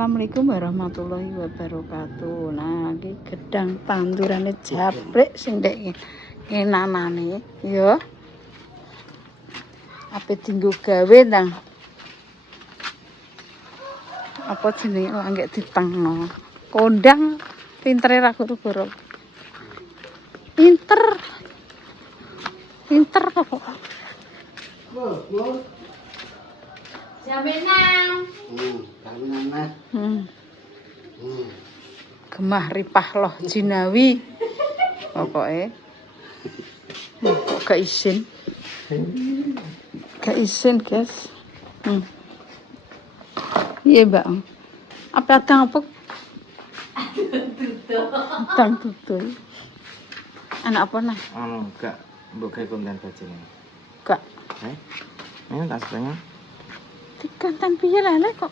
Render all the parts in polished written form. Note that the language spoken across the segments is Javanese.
Assalamualaikum warahmatullahi wabarakatuh. Nah, iki gedang tandurane jabrek sing ndek enanane ya. Ape dinggo gawe ndang. Apa jenenge langgek ditengno. Kondang pintere ra guru-guru. Pinter kok. Jaminan. Jaminan. Gemah ripah loh jinawi. Pokoke. Kok gak isin. Gak isin, guys. Iya, Mbak. Apa adang apa? Adang tutul. Anak apa nah? Enggak, mbok gawe konten bajene. Gak. Ini tak setengah. Dikantan piye lele kok.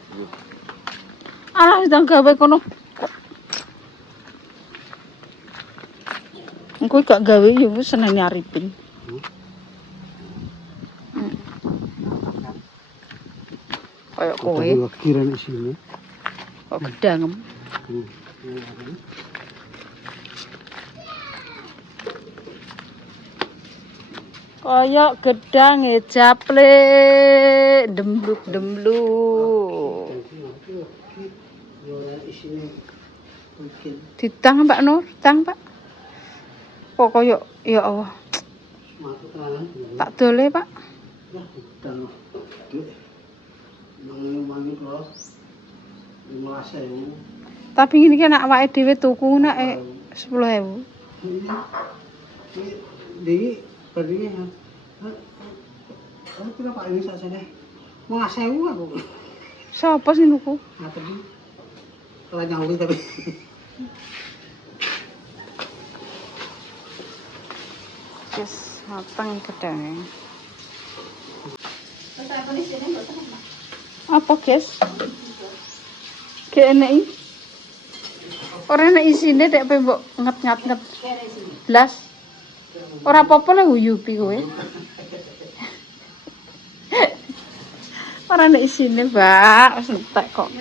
Alah sedang gawe kono. Engko gak gawe yo wis seneng nyaripin. Kayak kowe. Kira nek sini. Kok gedang. Kayak gedang japle dembluk-dembluk. Ditang Mbak Nur, tang Pak. Kok koyo ya Allah. Tak dole Pak. Tapi ini kan awake dhewe tuku nek 10.000. Jadi tadinya aku kira Pak ini sakjane. Mau 10.000 aku. Sopo sing tuku? Ngaten iki. Ora nyawuri tapi. Wis mateng gedangnya. Apa, guys? Kayak enek. Ora enek isine dek pe mbok nget-nget. Blas. Ora apa-apa lah uyupi kowe. Ora enek isine, Mbak. Wis entek kok.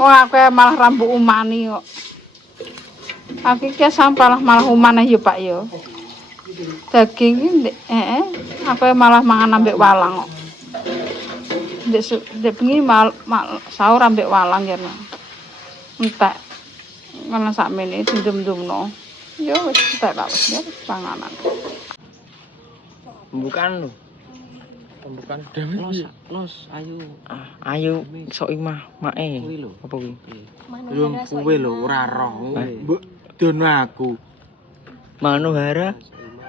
Oh, aku malah rambut umani kok. Aku iki sampah malah umane yo, Pak yo. Daging iki ndek aku malah mangan ambek walang kok. Ndek bengi sahur ambek walang ya. Entek. Karena sakmene dindem-dumno. Ya wis entek tak wis panganan. Pembukaan lho. Pembukaan nos ayo. Ayo sok imah mae. Apa kuwi? Belum kuwe lho ora roh. Mbok dono aku. Manohara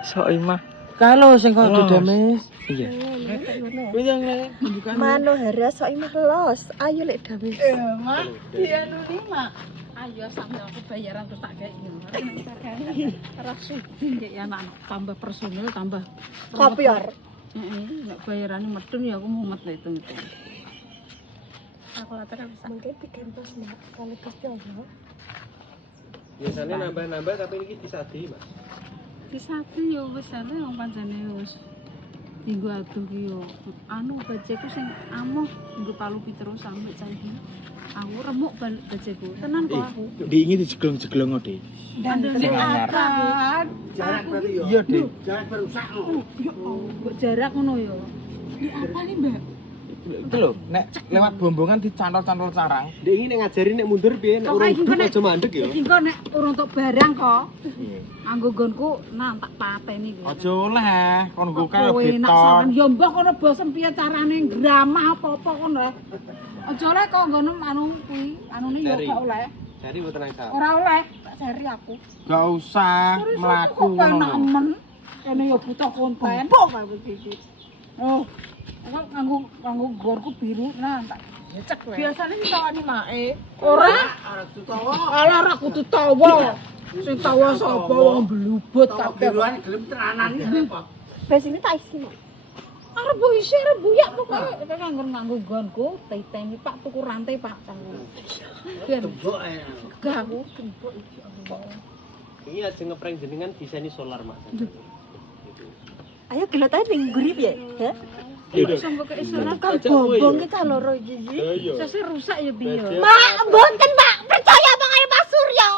sok imah. Kalau sing kok Dames. Iya. Kuwi yang pembukaan. Manohara sok imah los. Ayo lek Dames. Mas, dianu ni mak. Ayo sampe aku bayaran terus tak gawe ngono. Ora sudi nggih anak tambah personil tambah Kopior. Nek bayarane medun ya aku mumet itu. Aku latar bisa mungkin bikin tos mak kalau Gusti Allah. Biasanya nambah-nambah tapi ini bisa di, Mas. Disate yo wis ale wong pancene wis dinggo aduh ki yo. Anu bajeku sing amoh nggo palupi terus sampe saiki. Aku remuk balik bajeku. Tenan kok aku. Di ini dijeglong-jeglong Dik. Dan sing anyar. Jarak berarti yo. Iya, Dik. Jarak berusak. Ya Allah, kok jarak ngono yo. Ini apa nih, Mbak? Itu lho, nek lewat bombongan dicantol-cantol carang. Dek ini ngajari nek mundur piye nek urung duduk aja mandek ya. Iki kok nek urung entuk barang kok. Anggo nggonku nang tak pateni iki. Aja oleh, kon nggo kae Kowe nak beton. saran ya mbah kono bosen piye carane ngramah apa-apa kono rek. Aja oleh kok nggono anu kuwi, anune ya gak oleh. Jari mboten nang sawah. Ora oleh, tak jari aku. Gak usah mlaku ngono. Nemen. Kene ya butuh konten. Kok aku iki. Oh. Aku nganggo gorku biru nah tak cek kowe. Biasane ditawani mae. Ora ditawa. Ala ora kudu tawa. Sing tawa sapa wong blubut kabeh. Biruan gelem tenanan repot. Bes ini tak isi mak. Arep isi arep buyak pokoke nganggo nggonku titeni Pak tuku rantai Pak. Ben. Tembok ae. Gak aku tembok iki. Iki aja ngeprank jenengan diseni solar, Mas. Ayo gelot ae ning guri piye? Heh. Sampai ke isola Kan bombong kita loro iki. sese rusak ya piye. Mak, mboten, Mak. Percaya mangane Pak Surya.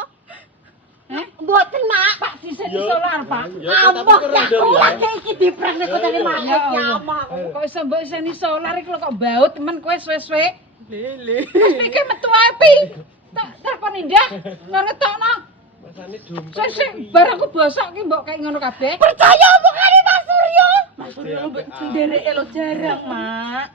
Mboten, Mak. Pak dhisik solar, Pak. Amok ya. Kuwi iki dipres nek kene Mak. Ya Ya Allah. Mak. Kok iso mbok iseni solar iki lho kok baut temen kowe suwe-suwe. Lele. Terus iki metu api. Tak telepon Indah, ngono ngetokno. Masane dompet. Sesek barangku bosok ki mbok kayak ngono kabeh. Percaya mangane Pak Surya. Mas Surya mbok ndereke lo jarang, Mak.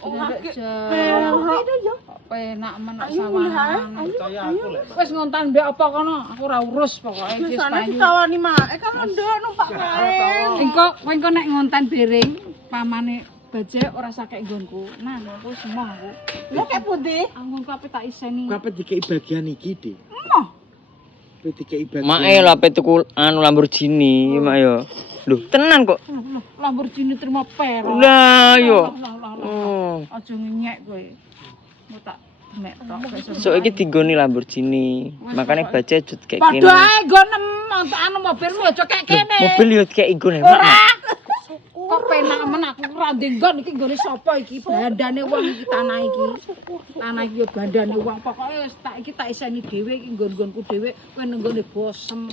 Oh, Jarang. Ini yo. Penak men Ayo, sawangan. Percaya aku lek. Wis ngontan mbek apa kono, aku ora urus pokoke iki wis payu. ditawani Mak. Kan ndok numpak kae. Engko nek ngontan bereng pamane baje ora sakek nggonku. Nah, aku semua aku. Lah kek pundi? Anggon kabeh tak iseni. Kapan dikei bagian iki, Dik? Emoh. Kapan dikei bagian. Mae lho ape tuku anu Lamborghini, mak yo. Lho, tenan kok. Loh, Lamborghini terima perak. Lah yo. Lah. Oh. Aja ngenyek kowe. Mau tak mek tok. So iki digoni Lamborghini. Makane baca jut kayak Padha gini. ae nggon anu mobilmu aja kayak kene. Mobil yo kayak iku nek, Mak. Kok penak men aku ora ndenggon iki nggone sapa iki? Bandane wong iki tanah iki. Tanah iki yo bandane wong. Pokoke wis tak iki tak iseni dhewe iki nggon-nggonku dhewe. Kowe nenggone bosem.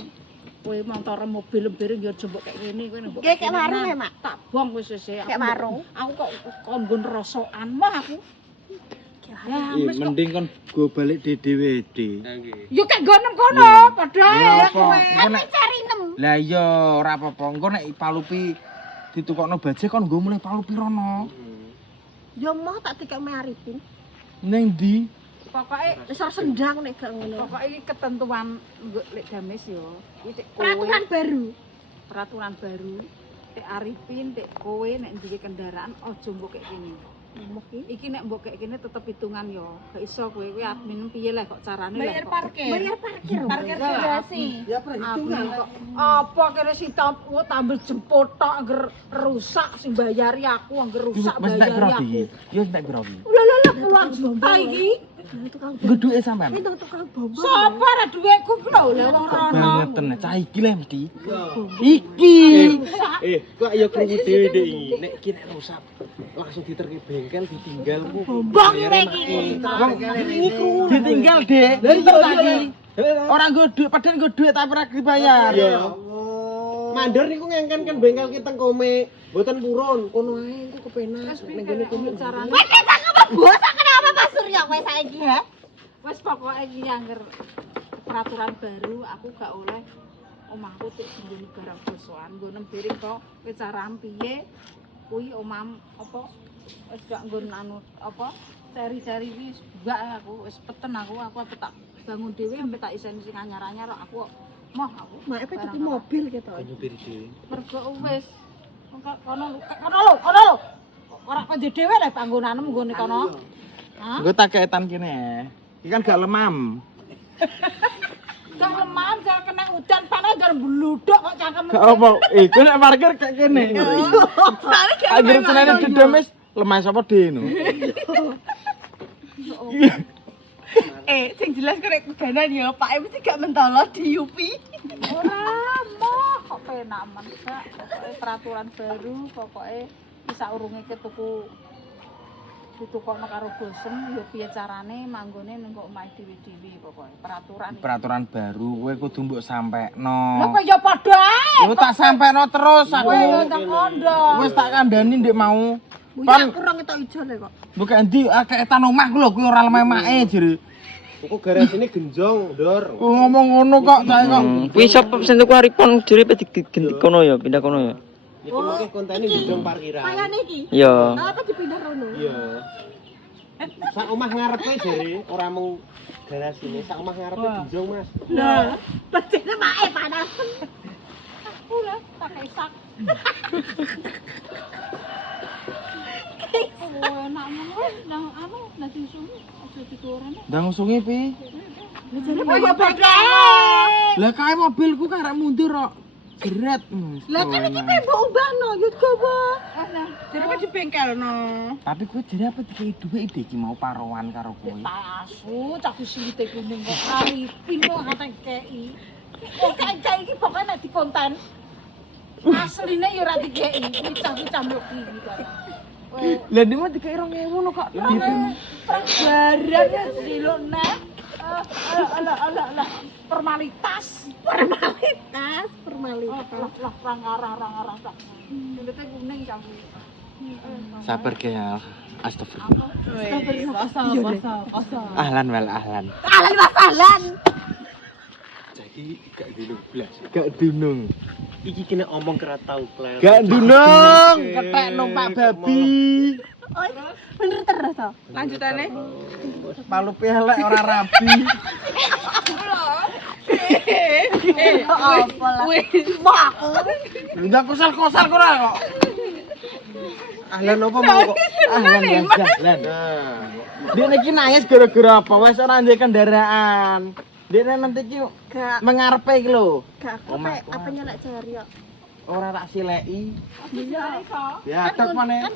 Kowe motor mobil bareng yo jembok kayak ngene kowe nembok. Kayak warung ya, Mak? Tak bong wis sih. Kayak warung. Aku kok nggon rosokan mah aku. Ya wis kok. Mending kon go balik dhewe, Dik. Yo kayak nggonem kono padha ae. Ya apa? Engko nek Cari nem. lah iya ora apa-apa. Engko nek palupi ditukokno baje kon nggo mulih palupi rono. Yo mau tak dikek Arifin. Ning ndi? Pokoke Wis ora sendang nek gak ngono. pokoke iki ketentuan nggo lek Dames yo. Iki cek Peraturan baru. peraturan baru. Tek Arifin, tek kowe nek duwe kendaraan aja mbok kayak gini. Iki nek mbok kayak gini tetep hitungan yo. Gak iso kowe admin piye lah kok carane lah. Bayar parkir. Parkir durasi. Ya Admin kok apa kira si tambel jemput tok angger rusak sing bayari aku angger rusak Wis tak bayari piro aku. iki? Ya wis tak piro iki? Lah puluhan juta iki. Nggo duwe sampean. Itu tukang bom. Sapa ra dhuwitku ki lho lah wong rono. Bangeten cah iki le mesti. Iki. Kok ya krungu dhewe Dik iki. Nek iki nek rusak langsung diterke bengkel ditinggal ku. Bong iki. Ditinggal, Dik. Pinter tadi. Ora nggo duit padahal nggo duit tapi ora dibayar. Ya. Mandor niku ngengken kan bengkel ki teng Kome. Mboten purun. Kono ae engko kepenak. Ning kene kono Carane Wes tak bos kenapa Pak Surya kowe saiki he? wis pokoke iki angger peraturan baru aku gak oleh omahku tik nggone barang bosoan nggonem piring kok kowe carane piye kuwi omam apa wis gak nggon anu apa cari-cari wis gak aku wis peten aku apa tak bangun dhewe sampe tak iseni sing anyar-anyar aku moh aku Mak apa tuku mobil gitu. nyupir dhewe. mergo wis kono lho ora kok dhewe lek panggonanem nggone kono. Hah? Nggo tak keetan kene. Iki kan gak lemam. Gak lemah, gak kena hujan panas dan bludok kok cangkem. Gak apa. Iku nek parkir kayak kene. Agar senene didemes lemah sapa dene. Sing jelas kena kudanan ya, Pak mesti gak mentolo di Yupi. Ora moh kok penak men gak pokoke peraturan baru pokoke bisa urunge ketuku ditukokno karo bosem ya piye carane manggone ning kok omahe dhewe-dhewe pokoke peraturan. Peraturan baru kowe kudu mbok sampekno. Lha kok ya padha ae. Yo tak sampekno terus aku. Kowe yo tak kondo. Wis tak kandhani ndek mau. Buya kurang ketok ijone kok. Mbok endi keetan omah ku lho kowe ora lemah-lemake jere. Kok garasine genjong, Ndor. Ngomong ngono kok cah kok. Kuwi sapa sing tuku Arifon jere pe diganti kono ya, pindah kono ya. Iki mengke kontene genjong parkiran. Kayane iki. Iya. Apa dipindah rono? Iya. Sak omah ngarepe jere ora mung garasine, sak omah ngarepe genjong, Mas. Lah, becine mae panas. Aku lah tak isak. Oh, enak men wis nang anu nasi susu aja digoreng. Ndang usunge pi. Oh ya padha. Lah kae mobilku karek mundur kok. Jeret. Lah kan iki mbok ubahno yo gowo. Jadi di bengkelno. Tapi kowe jere apa dikei dhuwit iki mau parowan karo kowe. Tasu, caku silite kuning kok Arifin kok kata kei. Kok kayak iki pokoke nek dikonten. Asline ya ora dikei, cah-cah mbok iki. Lah ini mah dikai 2.000 lho kok. Baran ya siluk nek. Alah. Formalitas. Lah rang arah tak. Kulite kuning kamu. Sabar ge ya. Astagfirullah. Kosong. Ahlan wal ahlan. Ahlan wasalan. Jadi gak dunung blas. Gak dunung. Iki kena omong kera tau kler. Gak dunung. Ketekno Pak Babi. Oh, bener terus to. Lanjutane. Palu pelek ora rabi. Apa lah. Mak. Udah kosal-kosal ora kok. Ahlan apa mau kok? Ahlan ya, ahlan. Dia iki nangis gara-gara apa? Wes ora ndek kendaraan. Dia nanti ki Gak mengarepe iki lho. gak apa nyelek jari kok. Ora tak sileki. Bisa iso. Ya tok maneh.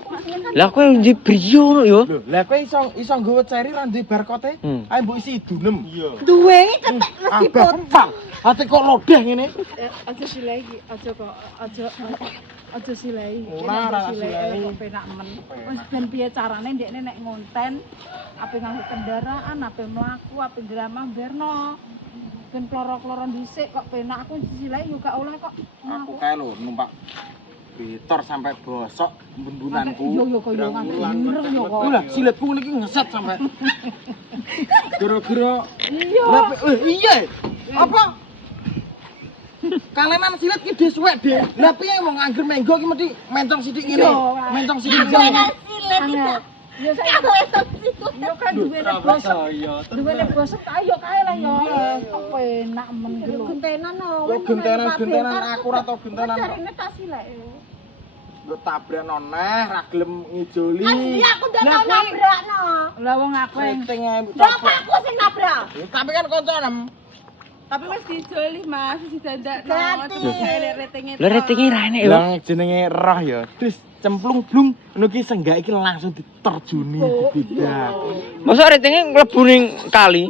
Lah kowe ndi brio yo. Lho, lah kowe iso nggawa ceri ra duwe barcode. Ae mbok isi dunem. Iya. Duwe ketek mesti Abang, ate kok lodeh ngene. Aja silai iki, aja silai. Ora silai. Kok penak men. Wis ben piye carane ndekne nek ngonten ape nganggo kendaraan, ape mlaku, ape drama berno. Ben kloro-kloro dhisik kok penak aku silai yo gak oleh kok. Aku kae lho numpak betor sampai bosok bembunanku. Yo koyo nganggo yo kok. Lah siletku ngene iki ngeset sampai. Gara-gara Iya. iya. Apa? Kalenan silet ki disuwek, Dek. Lah piye wong angger menggo ki mesti mencong sithik ngene. Mencong sithik ngene. silet iki. Yo Aku esok siku. yo kan duwene bosok. Duwene bosok ayo kae lah yo. Kok penak men iki lho. Gentenan no. Kok gentenan aku ora tau gentenan. Carine tas silek. Kok tabrak noneh ra gelem ngijoli. Iya aku ndak tau nabrakno. Lah wong aku yang Penting ae Bapakku sing nabrak. Tapi kan kancanem. tapi wis dijoli Mas, wis didandak Ganti. terus elek ratinge. Lah ratinge ra enek yo. Lah jenenge roh ya. Terus cemplung blung ngono ki senggak iki langsung diterjuni dibidak. Masa ratinge mlebu ning kali.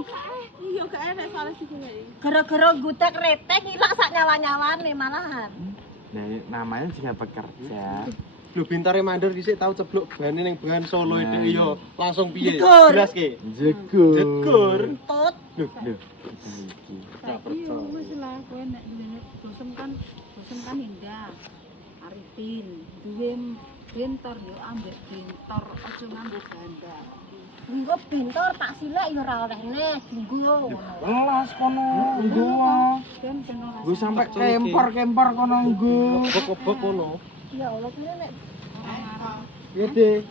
Iya gak enak soalnya sikile. Gara-gara gutek reteng ilang sak nyawa-nyawane malahan. Nah, namanya juga bekerja. Lho bintare mandor dhisik tau ceblok bane ning Bengan Solo Nah, itu yo langsung piye? Jegur. Jelas ki. Jegur. Jegur. Tut. Lho. Saiki wis lah kowe nek duwe bosem kan Indah. Arifin, duwe bentor yo ambek bentor aja nganggo ganda. Engko bentor tak silek yo ora oleh neh dinggo. Welas kono nggo. Ben kena Nggo sampe kempor kono nggo. Bok-bok kono. Ya Allah kene nek Gede.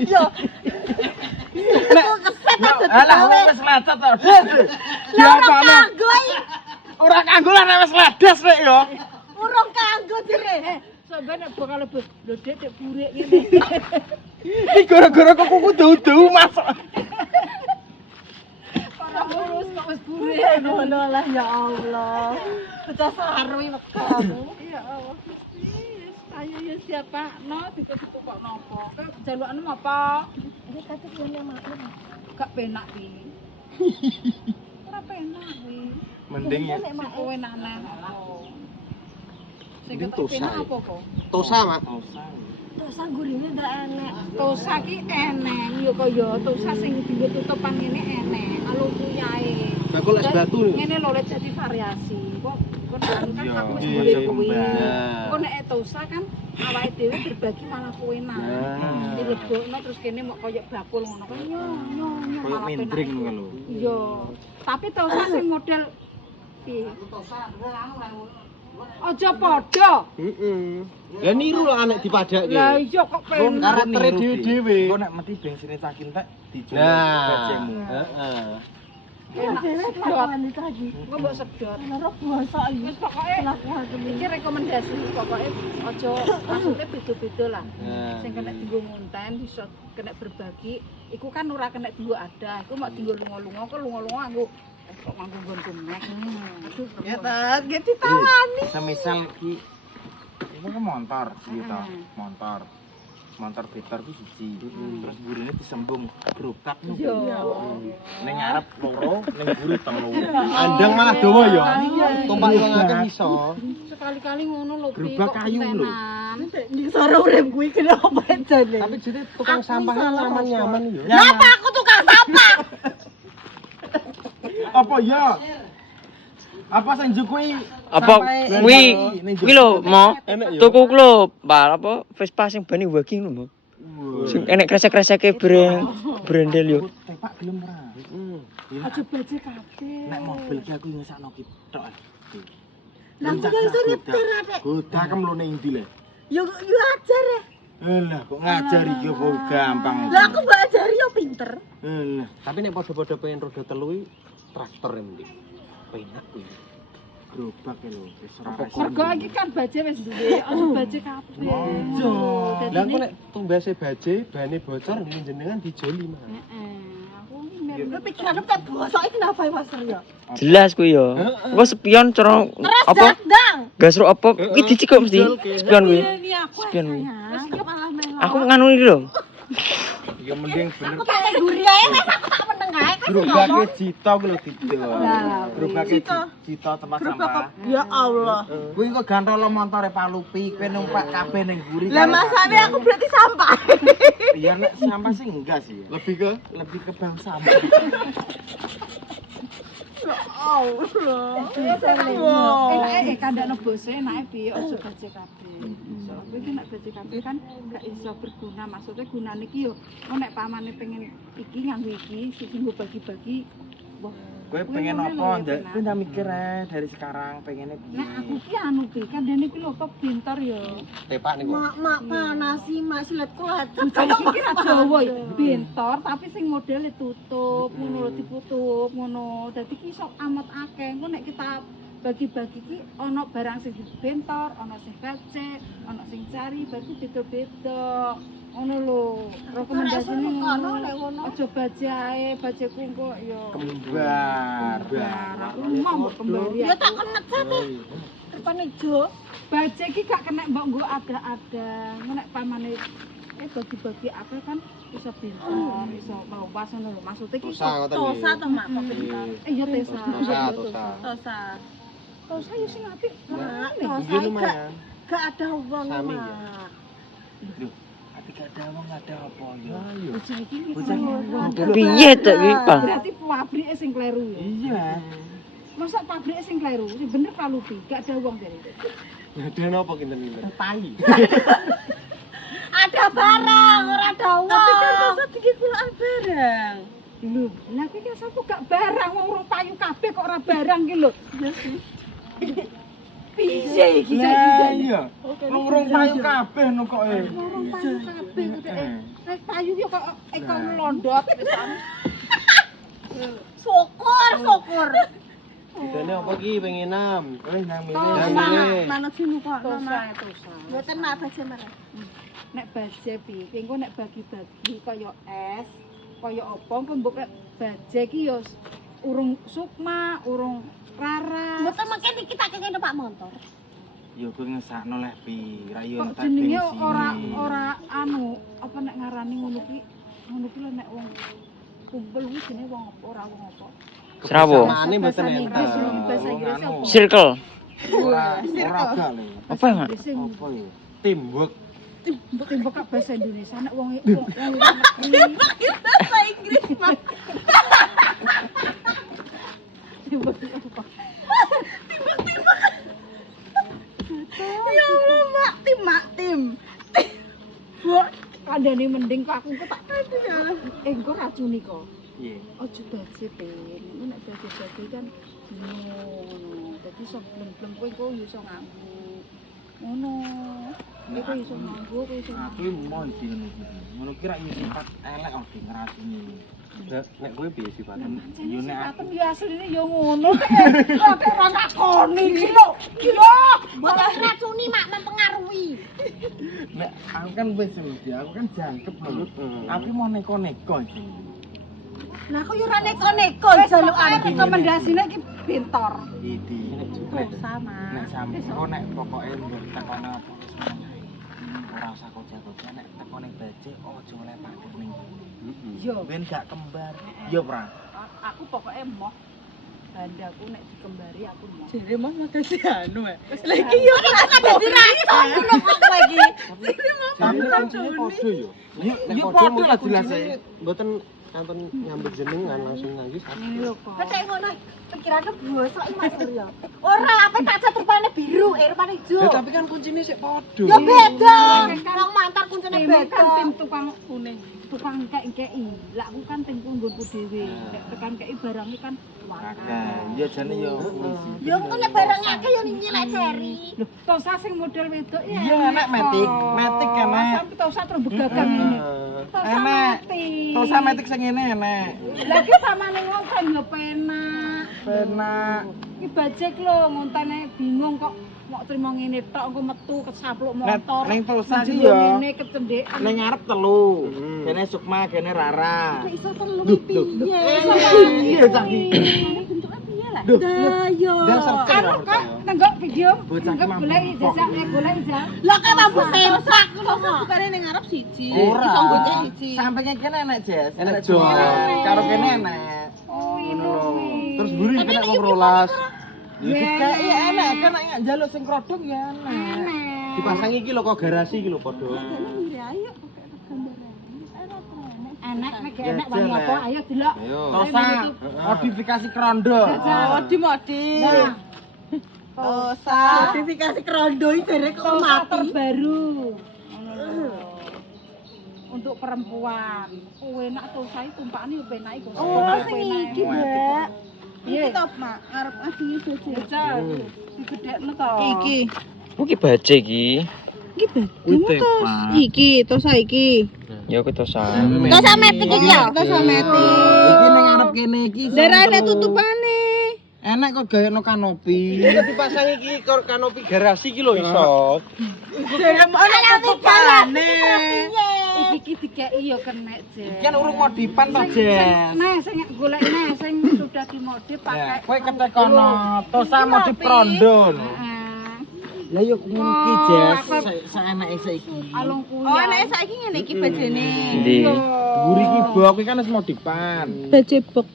yo. Aku keset aja Alah gawe. wis lecet to. Ora kanggo iki. Ora kanggo lah nek wis ledes rek yo. Urung kanggo jere. sampe nek bakal lebih lho Dek burik ngene. Iki gara-gara kok kuku dudu masuk. Ora mulus kok wis burik. Ngono lah ya Allah. Pecah saru iki wekamu. Ya Allah. Ayo ya siapa? No, tiba-tiba kok nopo. Kayak jalukane apa? Iki kate yang maklum. Gak penak iki. Ora penak iki. Mending ya. Sik kowe enak-enak. Sing Mending ketok tosa. penak apa kok? Tosa, Mak. Terus gurine ndak enek. Tosa ki eneng ya kaya tosa sing dienggo tutupan ngene enek. Alukuyae. Bakul es batu lho. Ngene lho lek dadi variasi. Kok kan Iya, aku wis iya, duwe iya, kuwi. Mbak. Kok nek tosa kan awake dhewe berbagi malah kuwi enak. Nah. Dilebokno terus kene mok koyo bakul ngono kan yo Koyo malah penak. mindring ngono lho. Iya. Tapi tosa sing model piye? Aja padha. Heeh. Lah niru lho anek dipadake. Lah iya kok penak. Karaktere dhewe-dhewe. Kok nek mati bensine tak kintek dijual Nah. bajemu. Heeh. Enak sedot. Engko mbok sedot. Ora basa iki. Wis pokoke iki rekomendasi pokoke aja maksudnya beda-beda lah. Nah. Sing kena dienggo ngonten bisa kena berbagi iku kan ora kena dienggo ada. Iku mak dienggo lunga-lunga kok lunga-lunga nganggo kok nganggo nggonku mek. Aduh. Ya ta, ge ditawani. Semisal ki iku kan motor gitu, motor. motor Victor ku siji. Terus burine disembung grobak lho. Iya. Ning ngarep loro, ning mburi telu. Andang malah dawa ya. Tumpak wong akeh iso. Sekali-kali ngono lho, Pi. Gerobak kok kayu lho. gentenan. Ning sore urip kuwi kenapa jane? Tapi jadi tukang sampah nyaman-nyaman ya. Kenapa aku tukang sampah? Apa ya? Apa sing njukui? Apa kuwi lho, Mo. Tuku ku lho, Pak, apa Vespa sing bani waging lho, Mo. Sing enek kresek-kreseke brendel yo. Tepak gelem ora? Aja baje kabeh. Nek mobil ki aku ngesakno ki tok. Lah aku yang iso nyetir adek. Goda kemlone endi le? Yo ajar ya. Lah kok ngajar iki kok gampang. Lah aku mbak ajari yo pinter. Lah, Tapi nek padha-padha pengen roda telu traktor endi. Penak kuwi. gerobak lho, wis ora. Mergo iki kan baje wis duwe, aja baje kabeh. Ojo. Lah aku nek tumbase baje bane bocor ning jenengan dijoli mah. Aku iki mirip pikiranku kan bosok iki kenapa ya Mas Surya? Jelas kuwi yo. Engko spion cara apa? Dang. Gasro apa? Iki dicik kok mesti. Spion kuwi. Ini aku Spion kuwi. wis malah melo. Aku nganu iki lho. Ya mending bener. Aku tak guri ae wis aku tak meneng ae. Gerobake Cito ku lho didol. Lah, Gerobake Cito tempat sampah. Ya Allah. Kuwi kok gantolo montore Palupi, kowe numpak kabeh ning mburi. Lah masane aku berarti sampah. Iya nek sampah sih enggak sih. Lebih ke bang sampah. Allah. Kandakno bose enake piye aja baje kabeh. Iso. Kowe iki nek baje kabeh kan gak iso berguna. Maksudnya gunane iki yo nek pamane pengen iki nganggo iki sing nggo bagi-bagi. Wah, Kowe pengen apa? Kowe ndak mikir dari sekarang pengennya piye. nek aku ki anu ki kan dene iki lho kok pinter yo. Tepak niku. Mak panas sih, mak siletku lecet. Iki ra Jawa yo. Pinter tapi sing modele tutup, ngono lho ditutup ngono. Dadi ki iso amat akeh. Engko nek kita bagi-bagi ki ana barang sing dibentor, ana sing becek, ana sing cari, berarti beda-beda. Ngono lho. Rekomendasine ngono. Aja baje ae, bajeku engko yo Kembar. aku mau kembali. Ya tak kenet sampe. Rupane jo. Baje ki gak kena mbok nggo ada-ada. Ngono nek pamane bagi-bagi apa kan bisa pintar, bisa lawas ngono lho. Maksude ki tosa to Mak. Iya tosa. Tosa yo sing apik. Mak, Mak, tosa lumayan. gak ada uang, Sami, Mak. Loh, ati gak ada wong ada apa ya? Ayo. bocah iki Piye tok iki, Pak? berarti pabrike sing kleru ya. Iya. Masa pabrike sing kleru, sing bener Palupi, gak ada uang dari itu. Ada napa kinten-kinten? Tai. Ada barang, ora ada uang. Tapi kan tosa iki kulaan barang. Lho, lah iki kan sapu gak barang wong urung payu kabeh kok ora barang ki lho. Iya sih. Piye iki saiki? Iya. Lurung payu kabeh no kok e. Urung payu kabeh kok nek payu ki kok eko nglondot pisan. Syukur. Dene apa ki pengen enam? Namine. Namine. Manut sini kok. Tosa. Mboten mak baje marah. Nek baje piye? Engko nek bagi-bagi kaya es, kaya apa engko mbok baje ki ya urung sukma, urung rara. Mboten mangke iki tak kene Pak Montor. Ya kowe ngesakno leh pi, ra yo Kok entek jenenge bensin. ora anu, apa nek ngarani ngono ki lho nek wong kumpul kuwi jenenge wong apa ora wong apa. Serawo. Kebersamane mboten Bahasa Inggris, enten. bahasa Inggris apa? Circle. Ora gak lho. Apa ya, Mak? Apa ya? Timbuk. Timbuk kok bahasa Indonesia nek wong negeri. Bahasa Inggris, Mak. Timbuk apa? Ya Allah, Mak, tim. Kandhane mending kok aku tak engko racuni kok. Iya. Ojo baje pin. Nek baje-baje kan ngono. Dadi sok blem-blem kowe kok iso nganggo. Ngono. Kowe iso nganggo, kowe iso Aku mau iki ngono iki. Ngono kira yo sifat elek kok ngrasini. Nek kowe piye sifatmu? Yo nek Sifatem yo asline yo ngono. Kok ora takoni iki lho. Iki lho. Mboten racuni, Mak, mempengaruhi. nek aku kan wis aku kan jangkep lho. Aku mau neko-neko iki. Nah, aku yo ora neko-neko jalukane. Rekomendasine iki pintor. Iki. Sama. Nek sampe kok nek pokoke mbok takon apa semuanya. ora usah kocak-kocak nek teko ning baje aja oleh parkir ning kene. Yo. Ben gak kembar. Yo, Pra. Aku pokoknya moh bandaku nek dikembari aku moh. Jere moh dadi anu ya. Wis lagi yo Ada dirasa ngono kok kowe iki. Tapi kuncine padha yo. Yo padha lah jelas e. Mboten kanton nyambut jenengan langsung nangis. ngene lho kok. Kecek ngono. Pikirannya bosok iki Mas Surya. Ora apa kaca rupane biru, rupane ijo. Ya tapi kan kuncine sik padha. Ya beda. Wong mantar kuncine Memang beda. kan tim tukang kuning, tukang kei. Lah aku kan tim nggonku dhewe. Nek tekan kei barange kan Makan. Ya jane yo polisi. Ya engko nek barang akeh yo nyilek seri. lho, tosa sing model wedok ya. Iya, enak metik. Metik kan, Nek. Sampai tosa terus begagang ngene. Tosa Enak. metik. Tosa metik sing ngene enak. Lah iki pamane wong kan yo penak. Penak. Iki bajek lho ngontene bingung kok mau trimo ngene tok engko metu kesapluk motor. Ning Tosa Nanti ki yo. ngene kecendekan. Ning ngarep telu. Kene Sukma, kene Rara. Iso telu piye? Iya caki. Bentuknya piye lah? Duh. Dah yo. Dasar cek Anu ora kan percaya. nenggok video, Bocah nenggok ki golek mampu. ijazah, golek ijazah. Lah kan mampu sempak ngono. Bukane ning ngarep siji. Ora. Iso gocek siji. Sampinge kene enak, Jes. Enak Enak jual. jual. Karo kene enak. Oh, ini. Terus buri kena wong rolas. Ya dikeki enak kan nek njaluk sing krodok ya enak. Dipasang iki lho kok garasi iki lho padha. Enak nek Ya, enak wangi jelek. apa? Ayo delok. Ayo. Tosa modifikasi krondo. Modi. Tosa. Sertifikasi krondo iki jare kok Tosa mati. terbaru. Ngono lho. Untuk perempuan. Oh, enak tosa iki tumpakane yo penak iku. Oh, sing iki, Mbak. Iki top, Mak. Arep asine bojo. Digedhekno to. Iki. Iki baje iki. Iki, tosa iki. Ya aku tosa. Tosa metik iki ya. Tosa metik. Iki ning ngarep kene iki. Darane tutupane. Enak kok gayano kanopi. Dipasang iki karo kanopi garasi iki lho iso. Ana tutupane. Iki dikeki yo kenek, Jen. Iki kan urung modipan to, Jes. Nah, sing golek nah sing sudah dimodif Ya, pakai. kowe ketek kono Tosa modif krondo lho. Heeh. Lah yo ngono iki, Jes. Saenake saiki. Alung kuya. Oh, nek saiki ngene iki bajene. Ndi? Guri ki bok kuwi kan wis modifan. Baje bok.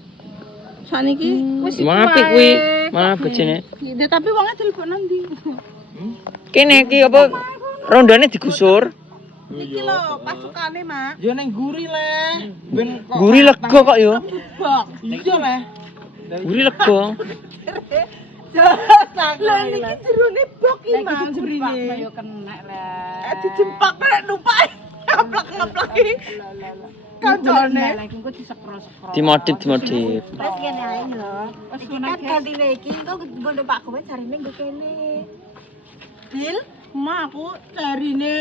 Saniki wis Mana kuwi? Mana bajene? Ya tapi wonge dilebok nang ndi? Kene iki apa rondone digusur? Iki lho pasukane, Mak. Yo ning guri le. Ben kok Guri lega kok yo. Bok. iya le. Guri lega. Lah niki jerone bok iki, Nek Mak, dijempak gurine. yo kenek lah. Dijempak nek numpak. Ngaplak-ngaplak iki. Kancane. Lek engko disekro-sekro. Dimodif. Wes kene ae lho. Wes Iki ngono kan iki. gantine iki engko nggo Pak Kowe jarine nggo kene. Dil, Ma aku jarine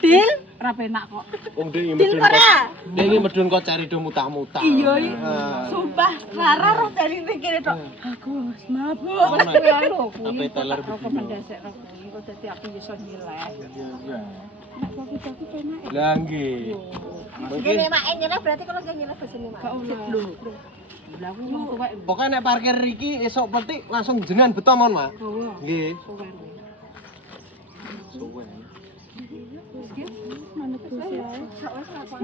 Dil. Ora penak kok. Wong dhek iki Dil medun. ora? Dhek iki medun kok cari do mutak-mutak. Iya, Heeh. Sumpah, Rara roh jarine kene tok. Aku wis mabuk. Wes kuwi lho kuwi. Apa teler kok rekomendasi karo kuwi kok dadi aku iso nyilek. Nek kopi-kopi penak. Lah nggih. Kene Mak nyeleh berarti kalau gak nyeleh besene Mak. Gak oleh. Lah aku wong tuwek. Pokoknya nek parkir iki esok petik langsung jenengan beto mon, Mak. Bawa. Nggih. Suwen. Suwe. Wis ki, manut wis ya. Sok wis apa